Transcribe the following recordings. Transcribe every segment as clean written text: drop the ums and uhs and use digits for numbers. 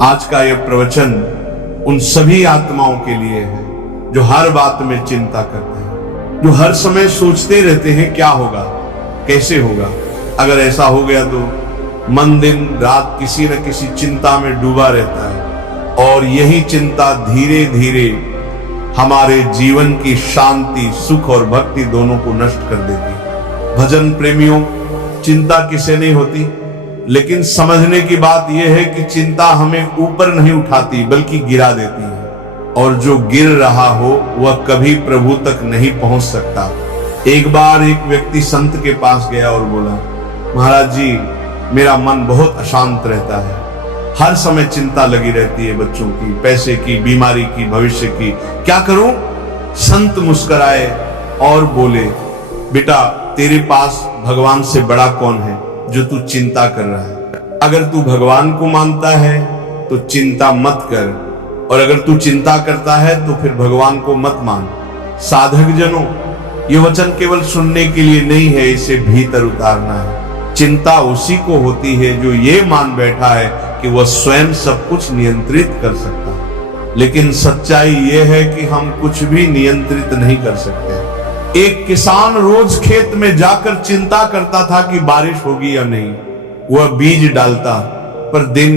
आज का यह प्रवचन उन सभी आत्माओं के लिए है जो हर बात में चिंता करते हैं, जो हर समय सोचते रहते हैं क्या होगा, कैसे होगा। अगर ऐसा हो गया तो मन दिन रात किसी न किसी चिंता में डूबा रहता है और यही चिंता धीरे धीरे हमारे जीवन की शांति, सुख और भक्ति दोनों को नष्ट कर देती है। भजन प्रेमियों, चिंता किसे नहीं होती, लेकिन समझने की बात यह है कि चिंता हमें ऊपर नहीं उठाती बल्कि गिरा देती है, और जो गिर रहा हो वह कभी प्रभु तक नहीं पहुंच सकता। एक बार एक व्यक्ति संत के पास गया और बोला, महाराज जी, मेरा मन बहुत अशांत रहता है, हर समय चिंता लगी रहती है, बच्चों की, पैसे की, बीमारी की, भविष्य की, क्या करूं? संत मुस्कुराए और बोले, बेटा, तेरे पास भगवान से बड़ा कौन है जो तू चिंता कर रहा है? अगर तू भगवान को मानता है तो चिंता मत कर, और अगर तू चिंता करता है तो फिर भगवान को मत मान। साधक जनों, ये वचन केवल सुनने के लिए नहीं है, इसे भीतर उतारना है। चिंता उसी को होती है जो ये मान बैठा है कि वह स्वयं सब कुछ नियंत्रित कर सकता है, लेकिन सच्चाई यह है कि हम कुछ भी नियंत्रित नहीं कर सकते। एक किसान रोज खेत में जाकर चिंता करता था कि बारिश होगी या नहीं। वह बीज डालता पर दिन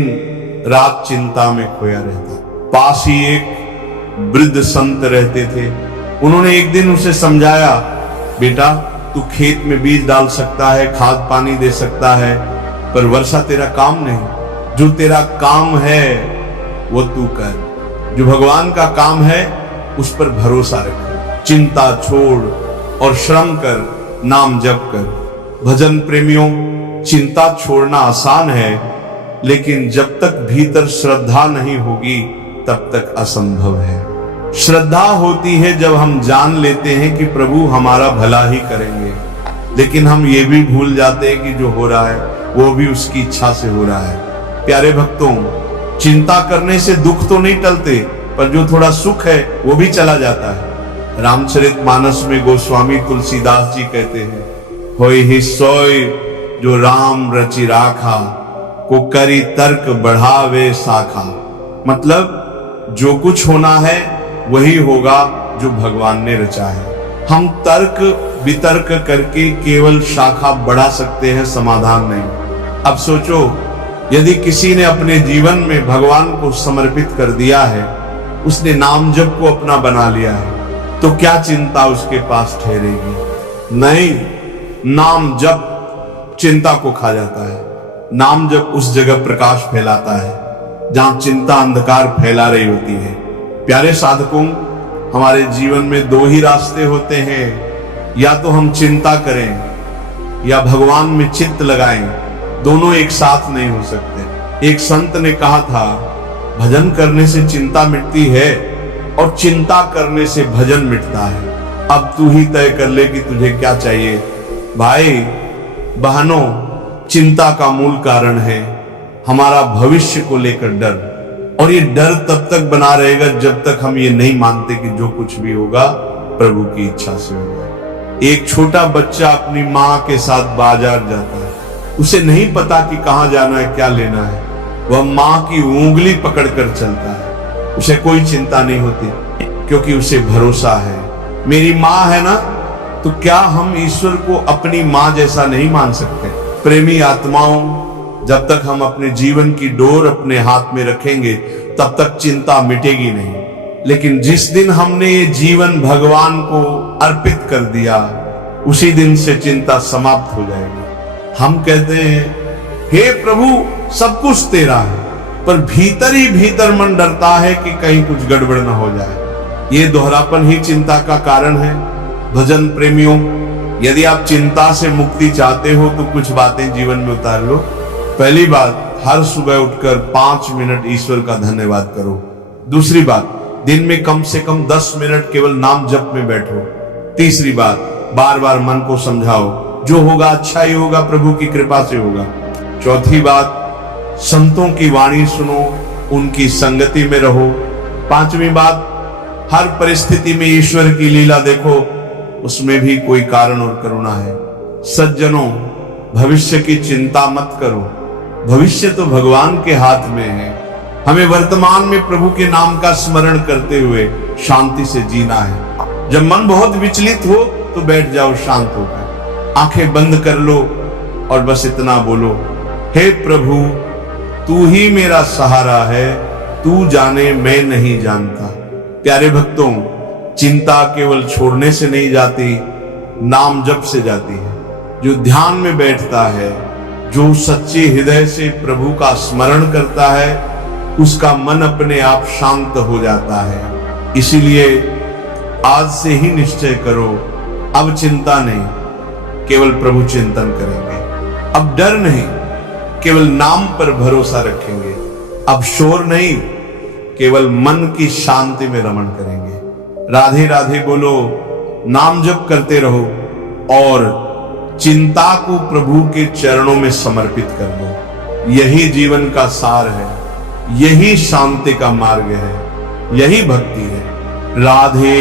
रात चिंता में खोया रहता। पास ही एक वृद्ध संत रहते थे। उन्होंने एक दिन उसे समझाया, बेटा, तू खेत में बीज डाल सकता है, खाद पानी दे सकता है, पर वर्षा तेरा काम नहीं। जो तेरा काम है वो तू कर, जो भगवान का काम है उस पर भरोसा रख। चिंता छोड़ और श्रम कर, नाम जप कर। भजन प्रेमियों, चिंता छोड़ना आसान है, लेकिन जब तक भीतर श्रद्धा नहीं होगी तब तक असंभव है। श्रद्धा होती है जब हम जान लेते हैं कि प्रभु हमारा भला ही करेंगे, लेकिन हम ये भी भूल जाते हैं कि जो हो रहा है वो भी उसकी इच्छा से हो रहा है। प्यारे भक्तों, चिंता करने से दुख तो नहीं टलते, पर जो थोड़ा सुख है वो भी चला जाता है। रामचरितमानस में गोस्वामी तुलसीदास जी कहते हैं, होय ही सोय जो राम रचि राखा, को करी तर्क बढ़ावे शाखा। मतलब जो कुछ होना है वही होगा जो भगवान ने रचा है। हम तर्क वितर्क करके केवल शाखा बढ़ा सकते हैं, समाधान नहीं। अब सोचो, यदि किसी ने अपने जीवन में भगवान को समर्पित कर दिया है, उसने नाम जप को अपना बना लिया है, तो क्या चिंता उसके पास ठहरेगी? नहीं, नाम जप चिंता को खा जाता है। नाम जप उस जगह प्रकाश फैलाता है जहां चिंता अंधकार फैला रही होती है। प्यारे साधकों, हमारे जीवन में दो ही रास्ते होते हैं, या तो हम चिंता करें या भगवान में चित्त लगाएं। दोनों एक साथ नहीं हो सकते। एक संत ने कहा था, भजन करने से चिंता मिटती है और चिंता करने से भजन मिटता है। अब तू ही तय कर ले कि तुझे क्या चाहिए। भाई बहनों, चिंता का मूल कारण है हमारा भविष्य को लेकर डर, और ये डर तब तक बना रहेगा जब तक हम ये नहीं मानते कि जो कुछ भी होगा प्रभु की इच्छा से होगा। एक छोटा बच्चा अपनी माँ के साथ बाजार जाता है, उसे नहीं पता कि कहाँ जाना है, क्या लेना है। वह माँ की उंगली पकड़कर चलता है, उसे कोई चिंता नहीं होती, क्योंकि उसे भरोसा है, मेरी माँ है ना। तो क्या हम ईश्वर को अपनी माँ जैसा नहीं मान सकते? प्रेमी आत्माओं, जब तक हम अपने जीवन की डोर अपने हाथ में रखेंगे तब तक चिंता मिटेगी नहीं, लेकिन जिस दिन हमने ये जीवन भगवान को अर्पित कर दिया, उसी दिन से चिंता समाप्त हो जाएगी। हम कहते हैं, हे प्रभु, सब कुछ तेरा है, पर भीतर ही भीतर मन डरता है कि कहीं कुछ गड़बड़ ना हो जाए। ये दोहरापन ही चिंता का कारण है। भजन प्रेमियों, यदि आप चिंता से मुक्ति चाहते हो तो कुछ बातें जीवन में उतार लो। पहली बात, हर सुबह उठकर 5 मिनट ईश्वर का धन्यवाद करो। दूसरी बात, दिन में कम से कम 10 मिनट केवल नाम जप में बैठो। तीसरी बात, बार बार मन को समझाओ, जो होगा अच्छा ही होगा, प्रभु की कृपा से होगा। चौथी बात, संतों की वाणी सुनो, उनकी संगति में रहो। पांचवी बात, हर परिस्थिति में ईश्वर की लीला देखो, उसमें भी कोई कारण और करुणा है। सज्जनों, भविष्य की चिंता मत करो, भविष्य तो भगवान के हाथ में है। हमें वर्तमान में प्रभु के नाम का स्मरण करते हुए शांति से जीना है। जब मन बहुत विचलित हो तो बैठ जाओ शांत होकर, आंखें बंद कर लो और बस इतना बोलो, हे प्रभु तू ही मेरा सहारा है, तू जाने मैं नहीं जानता। प्यारे भक्तों, चिंता केवल छोड़ने से नहीं जाती, नाम जप से जाती है। जो ध्यान में बैठता है, जो सच्चे हृदय से प्रभु का स्मरण करता है, उसका मन अपने आप शांत हो जाता है। इसीलिए आज से ही निश्चय करो, अब चिंता नहीं, केवल प्रभु चिंतन करेंगे। अब डर नहीं, केवल नाम पर भरोसा रखेंगे। अब शोर नहीं, केवल मन की शांति में रमण करेंगे। राधे राधे बोलो, नाम जप करते रहो और चिंता को प्रभु के चरणों में समर्पित कर दो। यही जीवन का सार है, यही शांति का मार्ग है, यही भक्ति है। राधे